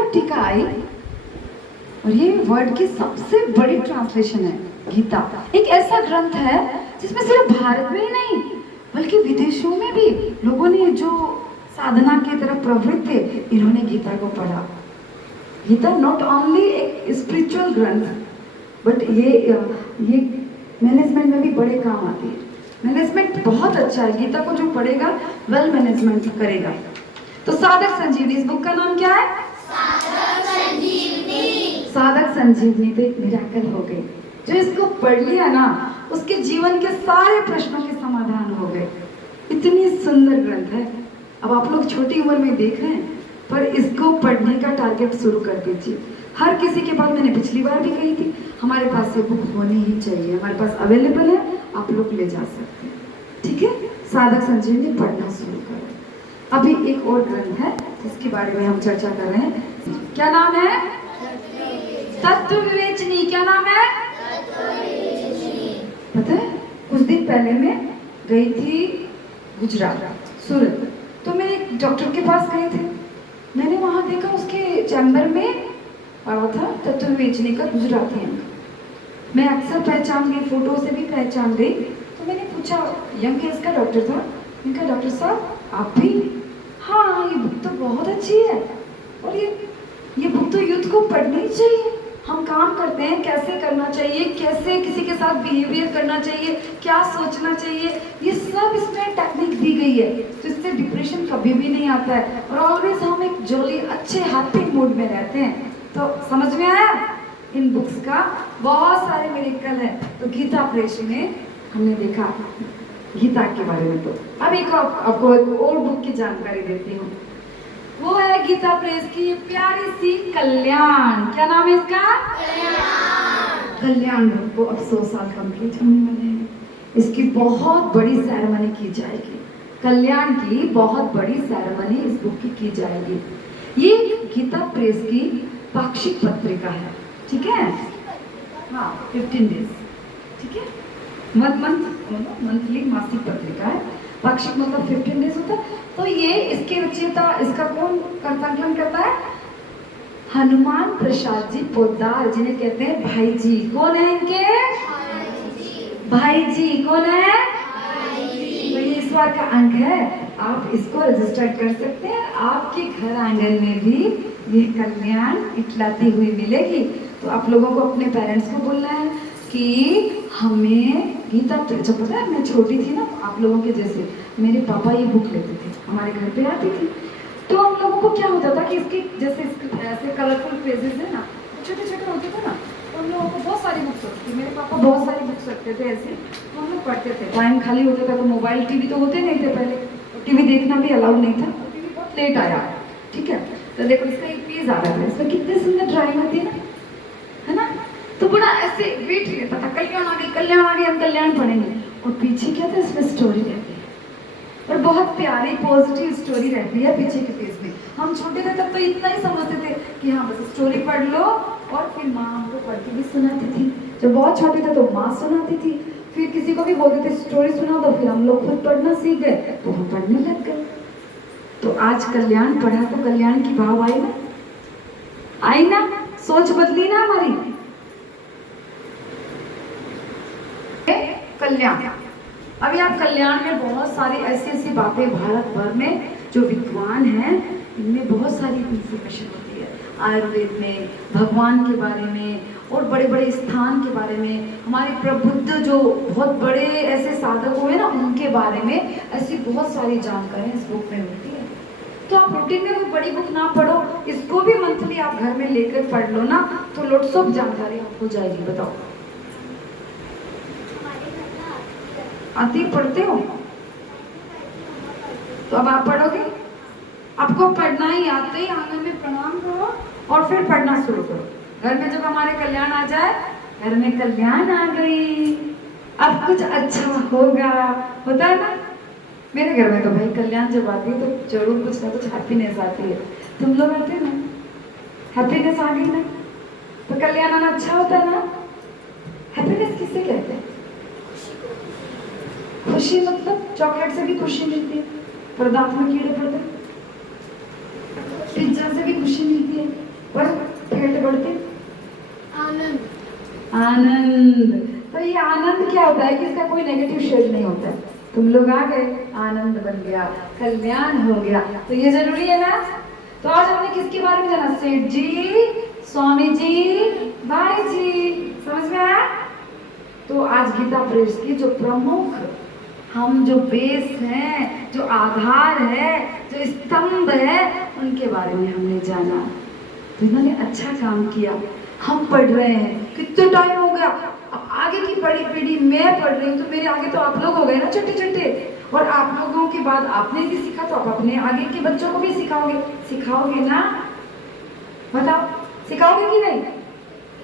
भगवद गीता आई और ये वर्ड की सबसे बड़ी ट्रांसलेशन है गीता। एक ऐसा ग्रंथ है जिसमें सिर्फ भारत में ही नहीं बल्कि विदेशों में भी लोगों ने जो साधना की तरफ प्रवृत्त थे, इन्होंने गीता को पढ़ा। गीता नॉट ओनली एक स्पिरिचुअल ग्रंथ बट ये मैनेजमेंट में भी बड़े काम आती है। मैनेजमेंट बहुत अच्छा है, गीता को जो पढ़ेगा वेल मैनेजमेंट करेगा। तो साधक संजीवनी, इस बुक का नाम क्या है? साधक संजीवनी तो एक मिरेकल हो गई। जो इसको पढ़ लिया ना, उसके जीवन के सारे प्रश्नों के समाधान हो गए। इतनी सुंदर ग्रंथ है। अब आप लोग छोटी उम्र में देख रहे हैं, पर इसको पढ़ने का टारगेट शुरू कर दीजिए। हर किसी के पास, मैंने पिछली बार भी कही थी, हमारे पास ये बुक होनी ही चाहिए। हमारे पास अवेलेबल है, आप लोग ले जा सकते हैं। ठीक है, साधक संजीवनी पढ़ना शुरू करें। अभी एक और ग्रंथ है जिसके बारे में हम चर्चा कर रहे हैं। क्या नाम है? तत्व विवेचनी। क्या नाम है? पता है, कुछ दिन पहले मैं गई थी गुजरात, सूरत। तो मैं एक डॉक्टर के पास गए थे। मैंने वहां देखा उसके चैम्बर में पड़ा था तत्व विवेचनी का गुजराती अंक। मैं अक्सर पहचान गई, फोटो से भी पहचान गई। तो मैंने पूछा, यंग एज का डॉक्टर था, मैंने कहा डॉक्टर साहब आप भी? हाँ, ये बुक तो बहुत अच्छी है और ये बुक तो यूथ को पढ़नी चाहिए। हम काम करते हैं, कैसे करना चाहिए, कैसे किसी के साथ बिहेवियर करना चाहिए, क्या सोचना चाहिए, ये सब इसमें टेक्निक दी गई है। तो इससे डिप्रेशन कभी भी नहीं आता है और ऑलवेज हम एक जॉली अच्छे हैप्पी मूड में रहते हैं। तो समझ में आया? इन बुक्स का बहुत सारे मिरेकल है। तो गीता प्रेस में हमने देखा गीता के बारे में। तो अब एक आपको एक और बुक की जानकारी देती हूँ। वो है गीता प्रेस की ये प्यारी सी कल्याण। क्या नाम है इसका? कल्याण बुक को अब 100 साल कंप्लीट होने वाले हैं। इसकी बहुत बड़ी सेरेमनी की जाएगी। कल्याण की बहुत बड़ी सेरेमनी इस बुक की जाएगी। ये गीता प्रेस की पाक्षिक पत्रिका है। ठीक है, हाँ, 15 डेज। ठीक है, मंथली मासिक पत्रिका है। पाक्षिक मतलब 15 डेज होता है। तो ये इसके रचयिता, इसका कौन संकलन करता है? हनुमान प्रसाद जी पोद्दार, जिन्हें कहते हैं भाई जी। कौन है इनके? भाई जी। कौन है? तो ये ईश्वर का अंक है। आप इसको रजिस्टर कर सकते हैं। आपके घर आंगन में भी ये कल्याण इटलाती हुई मिलेगी। तो आप लोगों को अपने पेरेंट्स को बोलना है कि हमें गीता, जब पता है मैं छोटी थी ना, आप लोगों के जैसे मेरे पापा ये बुक लेते थे, हमारे घर पे आती थी। तो हम लोगों को क्या होता था कि इसके जैसे ऐसे कलरफुल पेजेस है ना, छोटे छोटे होते थे ना, तो हम लोगों को बहुत सारी बुक्स होती थी। मेरे पापा बहुत सारी बुक्स रखते थे ऐसे, तो हम लोग पढ़ते थे। टाइम खाली होता था तो मोबाइल टीवी तो होते नहीं थे पहले, तो टीवी देखना भी अलाउड नहीं था। तो टीवी बहुत लेट आया। ठीक है, तो देखो इसका एक पेज आ रहा था, इसमें कितने सुंदर ड्राइंग होती है ना। तो बड़ा ऐसे वेट लेता था, कल्याण आ गई, कल्याण आ गई, हम कल्याण पढ़ेंगे। और पीछे क्या था, इसमें स्टोरी रहती है और बहुत प्यारी पॉजिटिव स्टोरी रहती है पीछे के पेज में। हम छोटे थे तब तो इतना ही समझते थे कि हाँ बस स्टोरी पढ़ लो, और फिर माँ हमको पढ़ के भी सुनाती थी। जब बहुत छोटे थे तो माँ सुनाती थी, फिर किसी को भी बोलते थे स्टोरी सुना दो, फिर हम लोग खुद पढ़ना सीख गए तो हम पढ़ने लग गए। तो आज कल्याण पढ़ा तो कल्याण की भाव आई ना, आई ना, सोच बदली ना हमारी। कल्याण, अभी आप कल्याण में बहुत सारी ऐसी ऐसी बातें, भारत भर में जो विद्वान हैं इनमें बहुत सारी इंफॉर्मेशन होती है। आयुर्वेद में भगवान के बारे में और बड़े बड़े स्थान के बारे में, हमारे प्रबुद्ध जो बहुत बड़े ऐसे साधक हुए ना उनके बारे में, ऐसी बहुत सारी जानकारी इस बुक में होती है। तो आप रूटीन में कोई बड़ी बुक ना पढ़ो, इसको भी मंथली आप घर में लेकर पढ़ लो ना, तो लोट्स ऑफ जानकारी आपको जाएगी। बताओ, आती पढ़ते हो? तो अब आप पढ़ोगे। आपको पढ़ना ही आते ही आंगन में प्रणाम करो और फिर पढ़ना शुरू करो। घर में जब हमारे कल्याण आ जाए, घर में कल्याण आ गई, अब कुछ अच्छा होगा, होता है ना। मेरे घर में तो भाई कल्याण जब आती है तो जरूर कुछ ना कुछ हैप्पीनेस आती है। तुम लोग आते हैं ना, हैप्पीनेस आ गई ना, तो कल्याण आना अच्छा होता है ना। हैप्पीनेस किसे कहते हैं? खुशी, मतलब चॉकलेट से भी खुशी मिलती है, पर दांत में कीड़े पड़ते हैं। पिज्जा से भी खुशी मिलती है, आनंद। तो ये आनंद क्या होता है कि इसका कोई नेगेटिव शेड नहीं होता है। तुम लोग आ गए, आनंद बन गया, कल्याण हो गया, तो ये जरूरी है ना। तो आज हमने किसके बारे में जाना? सेठ जी, स्वामी जी, भाई जी, समझ में आया? तो आज गीता प्रेस की जो प्रमुख, हम जो बेस हैं, जो आधार है, जो स्तंभ है, उनके बारे में हमने जाना। तो इन्होंने अच्छा काम किया। हम पढ़ रहे हैं, कितना टाइम हो गया, अब आगे की बड़ी पीढ़ी, मैं पढ़ रही हूँ तो मेरे आगे तो आप लोग हो गए ना छोटे छोटे, और आप लोगों के बाद आपने भी सीखा तो आप अपने आगे के बच्चों को भी सिखाओगे ना? बताओ, सिखाओगे कि नहीं?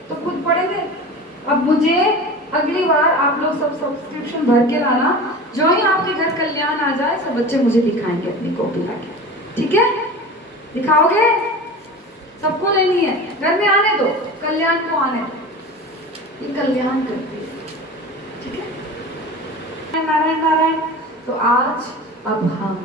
तो खुद पढ़ेंगे। अब मुझे अगली बार आप लोग सब सब्सक्रिप्शन भर के लाना, जो ही आपके घर कल्याण आ जाए सब बच्चे मुझे दिखाएंगे अपनी कॉपी लाके, ठीक है? दिखाओगे? सबको लेनी है, घर में आने दो, कल्याण को आने दो, ये कल्याण करती है, ठीक है? नारायण नारायण। तो आज अब हम